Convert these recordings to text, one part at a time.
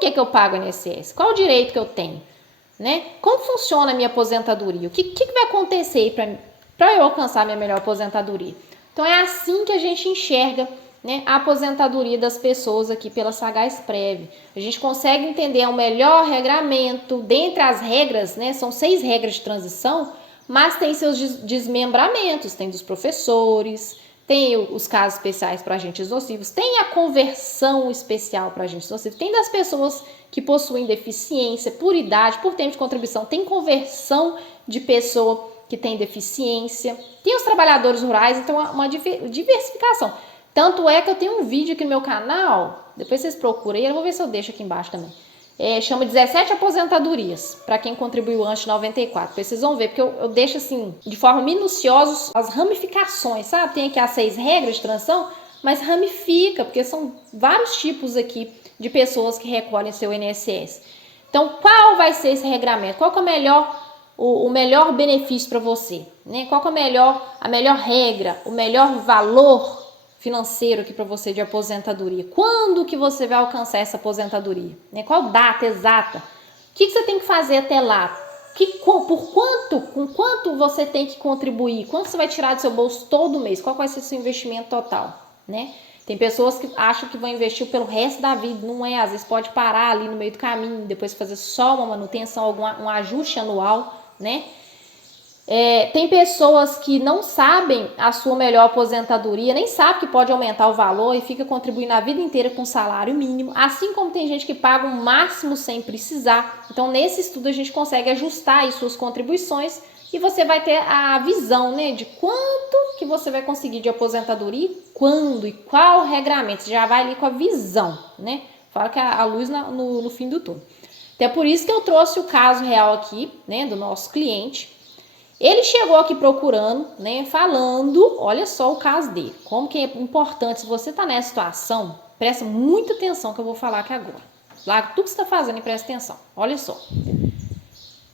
que eu pago INSS? Qual o direito que eu tenho? Né? Como funciona a minha aposentadoria? O que vai acontecer para eu alcançar a minha melhor aposentadoria? Então é assim que a gente enxerga, né, a aposentadoria das pessoas aqui pela Sagaesprev. A gente consegue entender o melhor regramento. Dentre as regras, né, são 6 regras de transição, mas tem seus desmembramentos, tem dos professores, tem os casos especiais para agentes nocivos, tem a conversão especial para agentes nocivos, tem das pessoas que possuem deficiência por idade, por tempo de contribuição, tem conversão de pessoa que tem deficiência, tem os trabalhadores rurais, então uma diversificação. Tanto é que eu tenho um vídeo aqui no meu canal, depois vocês procurem, eu vou ver se eu deixo aqui embaixo também. Chama 17 aposentadorias, para quem contribuiu antes de 94. Vocês vão ver, porque eu deixo assim, de forma minuciosa, as ramificações, sabe? Tem aqui as 6 regras de transição, mas ramifica, porque são vários tipos aqui de pessoas que recolhem seu INSS. Então, qual vai ser esse regramento? Qual que é o melhor benefício para você? Né? Qual que é a melhor regra, o melhor valor financeiro aqui para você de aposentadoria? Quando que você vai alcançar essa aposentadoria? Né? Qual data exata? O que você tem que fazer até lá? Com quanto você tem que contribuir? Quanto você vai tirar do seu bolso todo mês? Qual vai ser o seu investimento total? Né? Tem pessoas que acham que vão investir pelo resto da vida. Não é, às vezes pode parar ali no meio do caminho, depois fazer só uma manutenção, um ajuste anual, né? Tem pessoas que não sabem a sua melhor aposentadoria, nem sabe que pode aumentar o valor e fica contribuindo a vida inteira com salário mínimo, assim como tem gente que paga o máximo sem precisar. Então, nesse estudo a gente consegue ajustar aí suas contribuições e você vai ter a visão, né, de quanto que você vai conseguir de aposentadoria, quando e qual regramento. Você já vai ali com a visão, né? Fala que a luz no fim do túnel. Então, é por isso que eu trouxe o caso real aqui, né, do nosso cliente. Ele chegou aqui procurando, né, falando, olha só o caso dele, como que é importante, se você está nessa situação, presta muita atenção que eu vou falar aqui agora. Larga tudo que você está fazendo e presta atenção, olha só.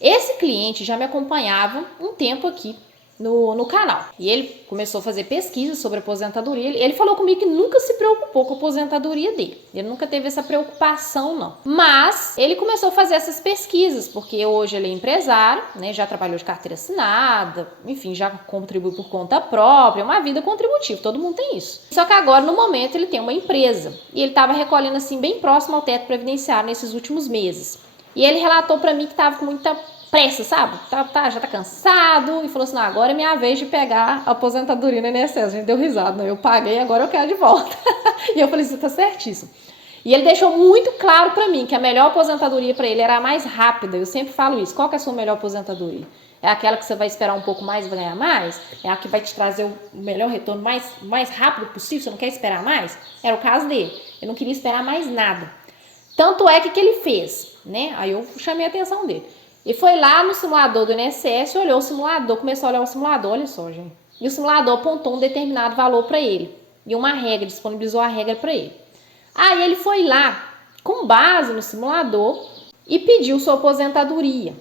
Esse cliente já me acompanhava um tempo aqui no canal, e ele começou a fazer pesquisas sobre aposentadoria. Ele falou comigo que nunca se preocupou com a aposentadoria dele, ele nunca teve essa preocupação não, mas ele começou a fazer essas pesquisas, porque hoje ele é empresário, né, já trabalhou de carteira assinada, enfim, já contribui por conta própria, uma vida contributiva, todo mundo tem isso. Só que agora, no momento, ele tem uma empresa, e ele estava recolhendo assim, bem próximo ao teto previdenciário nesses últimos meses, e ele relatou para mim que estava com muita pressa, sabe? Já tá cansado e falou assim, não, agora é minha vez de pegar a aposentadoria no INSS. A gente deu risada, né? Eu paguei, agora eu quero de volta. E eu falei, você tá certíssimo. E ele deixou muito claro pra mim que a melhor aposentadoria pra ele era a mais rápida. Eu sempre falo isso. Qual que é a sua melhor aposentadoria? É aquela que você vai esperar um pouco mais e vai ganhar mais? É a que vai te trazer o melhor retorno mais rápido possível? Você não quer esperar mais? Era o caso dele. Eu não queria esperar mais nada. Tanto é que ele fez, né? Aí eu chamei a atenção dele. E foi lá no simulador do INSS, olhou o simulador, começou a olhar o simulador, olha só, gente. E o simulador apontou um determinado valor para ele. E uma regra, disponibilizou a regra para ele. Aí ele foi lá, com base no simulador, e pediu sua aposentadoria.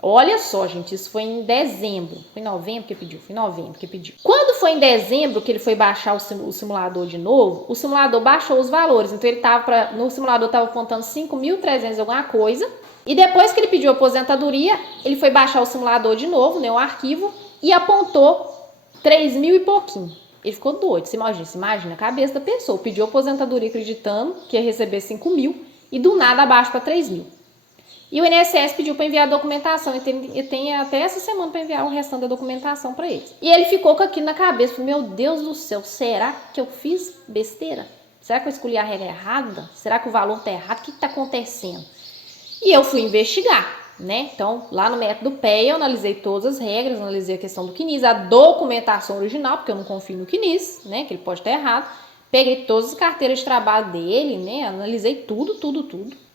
Olha só, gente, isso foi em dezembro. Foi em novembro que pediu? Foi em novembro que pediu. Quando foi em dezembro que ele foi baixar o simulador de novo, o simulador baixou os valores. Então ele tava no simulador estava apontando 5.300 alguma coisa. E depois que ele pediu a aposentadoria, ele foi baixar o simulador de novo, né, o arquivo, e apontou 3.000 e pouquinho. Ele ficou doido, você imagina a cabeça da pessoa. Pediu aposentadoria acreditando que ia receber 5.000 e do nada abaixo para 3.000. E o INSS pediu para enviar a documentação, e tem até essa semana para enviar o restante da documentação para eles. E ele ficou com aquilo na cabeça, meu Deus do céu, será que eu fiz besteira? Será que eu escolhi a regra errada? Será que o valor está errado? O que está acontecendo? E eu fui investigar, né? Então, lá no método PEA, eu analisei todas as regras, analisei a questão do CNIS, a documentação original, porque eu não confio no CNIS, né? Que ele pode estar errado. Peguei todas as carteiras de trabalho dele, né? Analisei tudo.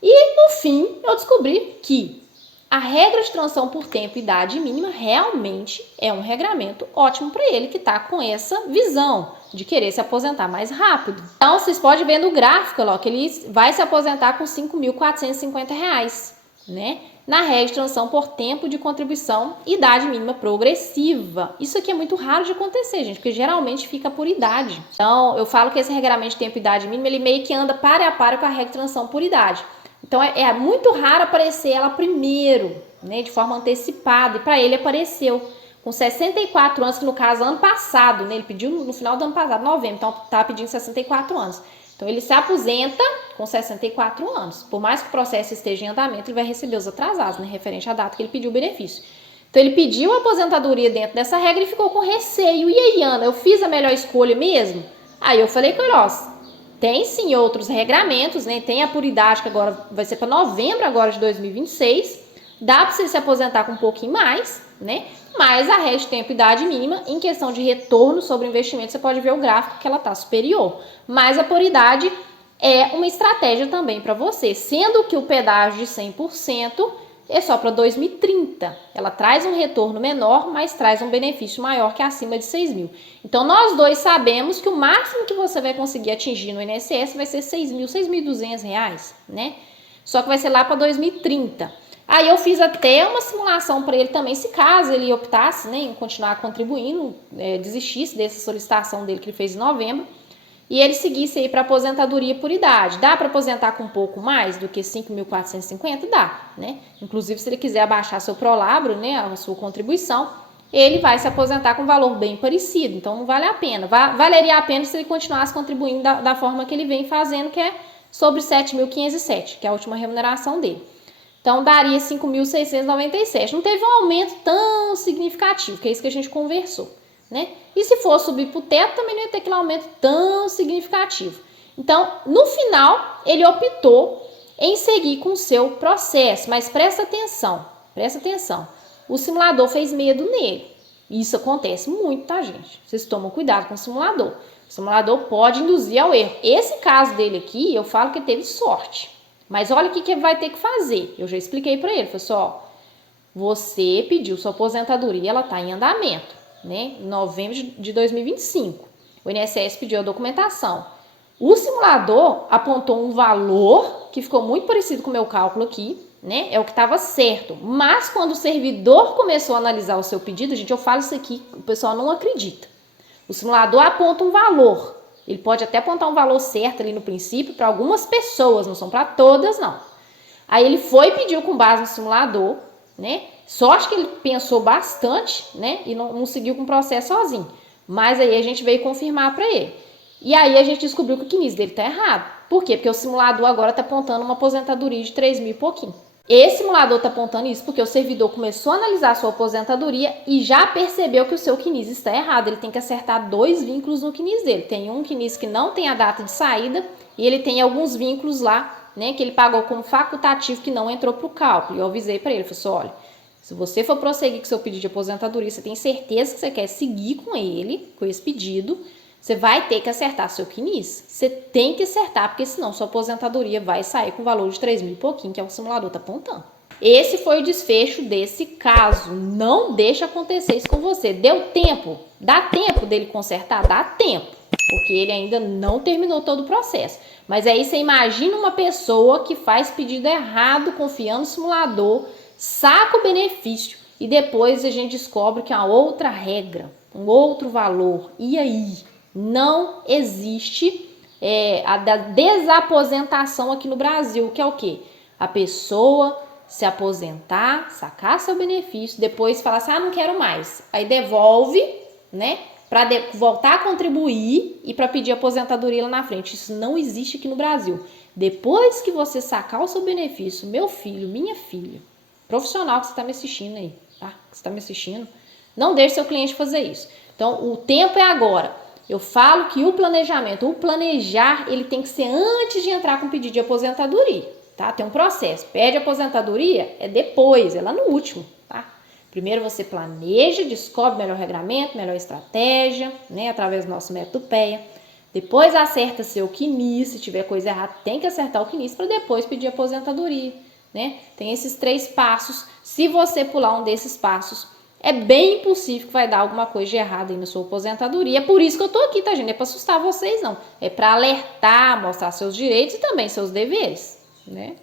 E, no fim, eu descobri que a regra de transição por tempo e idade mínima realmente é um regramento ótimo para ele que está com essa visão de querer se aposentar mais rápido. Então, vocês podem ver no gráfico ó, que ele vai se aposentar com R$ 5.450, né? Na regra de transição por tempo de contribuição, idade mínima progressiva. Isso aqui é muito raro de acontecer, gente, porque geralmente fica por idade. Então, eu falo que esse regramento de tempo e idade mínima, ele meio que anda para a para com a regra de transição por idade. Então é muito raro aparecer ela primeiro, né, de forma antecipada, e para ele apareceu com 64 anos, que no caso ano passado, né, ele pediu no final do ano passado, novembro, então estava pedindo 64 anos. Então ele se aposenta com 64 anos. Por mais que o processo esteja em andamento, ele vai receber os atrasados, né, referente à data que ele pediu o benefício. Então ele pediu a aposentadoria dentro dessa regra e ficou com receio. E aí, Ana, eu fiz a melhor escolha mesmo? Aí eu falei com ele, ó, tem sim outros regramentos, né? Tem a por idade, que agora vai ser para novembro agora de 2026. Dá para você se aposentar com um pouquinho mais, né? Mas a regra de tempo e idade mínima, em questão de retorno sobre investimento, você pode ver o gráfico que ela está superior. Mas a por idade é uma estratégia também para você, sendo que o pedágio de 100% é só para 2030. Ela traz um retorno menor, mas traz um benefício maior que acima de 6 mil. Então, nós dois sabemos que o máximo que você vai conseguir atingir no INSS vai ser 6 mil, 6.200 reais, né? Só que vai ser lá para 2030. Aí eu fiz até uma simulação para ele também, se caso ele optasse, né, em continuar contribuindo, desistisse dessa solicitação dele que ele fez em novembro, e ele seguisse aí para aposentadoria por idade. Dá para aposentar com um pouco mais do que 5.450? Dá, né? Inclusive, se ele quiser abaixar seu prolabro, né, a sua contribuição, ele vai se aposentar com um valor bem parecido. Então, não vale a pena. Valeria a pena se ele continuasse contribuindo da forma que ele vem fazendo, que é sobre 7.507, que é a última remuneração dele. Então, daria 5.697. Não teve um aumento tão significativo, que é isso que a gente conversou, né? E se for subir para o teto, também não ia ter aquele aumento tão significativo. Então, no final, ele optou em seguir com o seu processo. Mas presta atenção. O simulador fez medo nele. Isso acontece muito, tá, gente? Vocês tomam cuidado com o simulador. O simulador pode induzir ao erro. Esse caso dele aqui, eu falo que teve sorte. Mas olha o que ele vai ter que fazer. Eu já expliquei para ele. Falei assim, ó, você pediu sua aposentadoria, ela está em andamento, né? Em novembro de 2025. O INSS pediu a documentação. O simulador apontou um valor que ficou muito parecido com o meu cálculo aqui, né? É o que estava certo. Mas quando o servidor começou a analisar o seu pedido, gente, eu falo isso aqui, o pessoal não acredita. O simulador aponta um valor. Ele pode até apontar um valor certo ali no princípio para algumas pessoas, não são para todas, não. Aí ele foi e pediu com base no simulador, né? Só acho que ele pensou bastante, né? E não seguiu com o processo sozinho. Mas aí a gente veio confirmar para ele. E aí a gente descobriu que o CNIS dele tá errado. Por quê? Porque o simulador agora tá apontando uma aposentadoria de 3 mil e pouquinho. Esse simulador tá apontando isso porque o servidor começou a analisar a sua aposentadoria e já percebeu que o seu CNIS está errado. Ele tem que acertar 2 vínculos no CNIS dele. Tem um CNIS que não tem a data de saída e ele tem alguns vínculos lá, né, que ele pagou como facultativo que não entrou para o cálculo. E eu avisei para ele, falei assim, olha, se você for prosseguir com seu pedido de aposentadoria, você tem certeza que você quer seguir com ele, com esse pedido, você vai ter que acertar seu CNIS. Você tem que acertar, porque senão sua aposentadoria vai sair com o valor de 3 mil e pouquinho, que é o simulador tá apontando. Esse foi o desfecho desse caso. Não deixa acontecer isso com você. Deu tempo? Dá tempo dele consertar? Dá tempo, porque ele ainda não terminou todo o processo. Mas aí você imagina uma pessoa que faz pedido errado, confiando no simulador, saca o benefício e depois a gente descobre que há outra regra, um outro valor. E aí? Não existe a desaposentação aqui no Brasil, que é o quê? A pessoa se aposentar, sacar seu benefício, depois falar assim, não quero mais. Aí devolve, né? Para voltar a contribuir e para pedir aposentadoria lá na frente. Isso não existe aqui no Brasil. Depois que você sacar o seu benefício, meu filho, minha filha, profissional que você está me assistindo aí, tá? Que você está me assistindo, não deixe seu cliente fazer isso. Então, o tempo é agora. Eu falo que o planejamento, o planejar, ele tem que ser antes de entrar com o pedido de aposentadoria, tá? Tem um processo. Pede aposentadoria, é depois, é lá no último, tá? Primeiro você planeja, descobre melhor regramento, melhor estratégia, né? Através do nosso método PEA. Depois acerta seu CNIS, se tiver coisa errada, tem que acertar o CNIS para depois pedir aposentadoria, né? Tem esses 3 passos. Se você pular um desses passos, é bem impossível que vai dar alguma coisa de errado aí na sua aposentadoria. É por isso que eu tô aqui, tá, gente? Não é para assustar vocês, não. É para alertar, mostrar seus direitos e também seus deveres, né?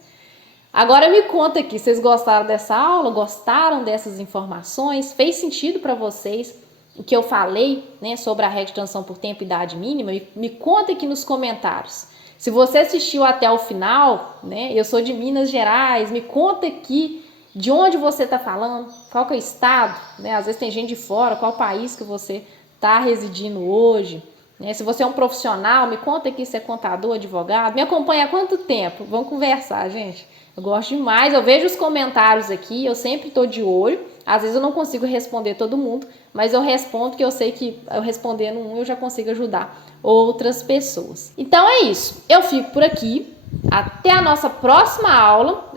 Agora me conta aqui, vocês gostaram dessa aula? Gostaram dessas informações? Fez sentido para vocês o que eu falei, né, sobre a regra de transição por tempo e idade mínima? Me conta aqui nos comentários. Se você assistiu até o final, né? Eu sou de Minas Gerais, me conta aqui de onde você está falando, qual que é o estado, né? Às vezes tem gente de fora, qual país que você está residindo hoje, né? Se você é um profissional, me conta aqui se é contador, advogado, me acompanha há quanto tempo? Vamos conversar, gente. Eu gosto demais, eu vejo os comentários aqui, eu sempre estou de olho. Às vezes eu não consigo responder todo mundo, mas eu respondo que eu sei que eu respondendo um eu já consigo ajudar outras pessoas. Então é isso, eu fico por aqui. Até a nossa próxima aula.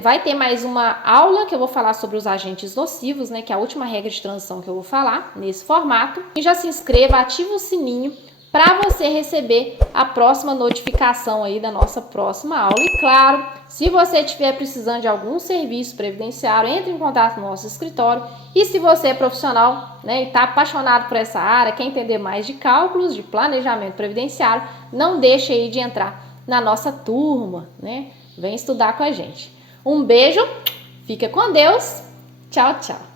Vai ter mais uma aula que eu vou falar sobre os agentes nocivos, né? Que é a última regra de transição que eu vou falar nesse formato. E já se inscreva, ativa o sininho para você receber a próxima notificação aí da nossa próxima aula. E claro, se você estiver precisando de algum serviço previdenciário, entre em contato no nosso escritório. E se você é profissional, né, e está apaixonado por essa área, quer entender mais de cálculos, de planejamento previdenciário, não deixe aí de entrar na nossa turma, né? Vem estudar com a gente. Um beijo, fica com Deus. Tchau, tchau.